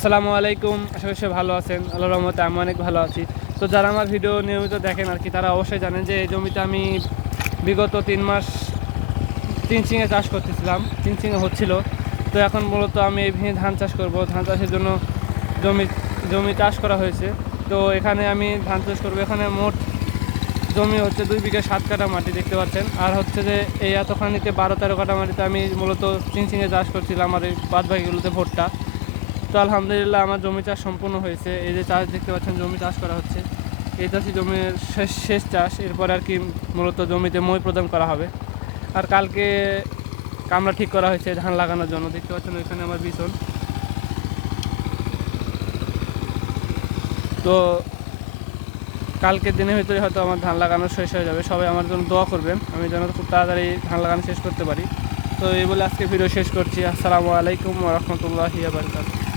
আসসালামু আলাইকুম। আশা করি সবাই ভালো আছেন। আল্লাহর রহমতে আমি অনেক ভালো আছি। তো যারা আমার ভিডিও নিয়মিত দেখেন আর কি, তারা অবশ্যই জানেন যে এই জমিতে আমি বিগত 3 মাস চিংচিঙে চাষ করতেছিলাম, চিংচিঙে হচ্ছিল। তো এখন মূলত আমি এই ভেঙে ধান চাষ করব। ধান চাষের জন্য জমি জমি চাষ করা হয়েছে। তো এখানে আমি ধান চাষ করবো। এখানে মোট জমি হচ্ছে 2 বিঘা 7 কাঠা মাটি দেখতে পাচ্ছেন। আর হচ্ছে যে এই এতখানিতে 12-13 কাঠা মাটিতে আমি মূলত চিংচিঙে চাষ করছিলাম, আর এই বাদবাকিগুলোতে ভুট্টা। তো আলহামদুলিল্লাহ আমার জমি চাষ সম্পূর্ণ হয়েছে। এই যে চাষ দেখতে পাচ্ছেন, জমি চাষ করা হচ্ছে। এই চাষি জমির শেষ চাষ। এরপর আর কি মূলত জমিতে মই প্রদান করা হবে। আর কালকে কামরা ঠিক করা হয়েছে ধান লাগানোর জন্য। দেখতে পাচ্ছেন ওইখানে আমার বিছন। তো কালকের দিনের ভিতরে হয়তো আমার ধান লাগানো শেষ হয়ে যাবে। সবাই আমার জন্য দোয়া করবেন, আমি যেন খুব তাড়াতাড়ি ধান লাগানো শেষ করতে পারি। তো এই বলে আজকে ভিডিও শেষ করছি। আসসালামু আলাইকুম ওয়া রাহমাতুল্লাহি ওয়া বারাকাতুহু।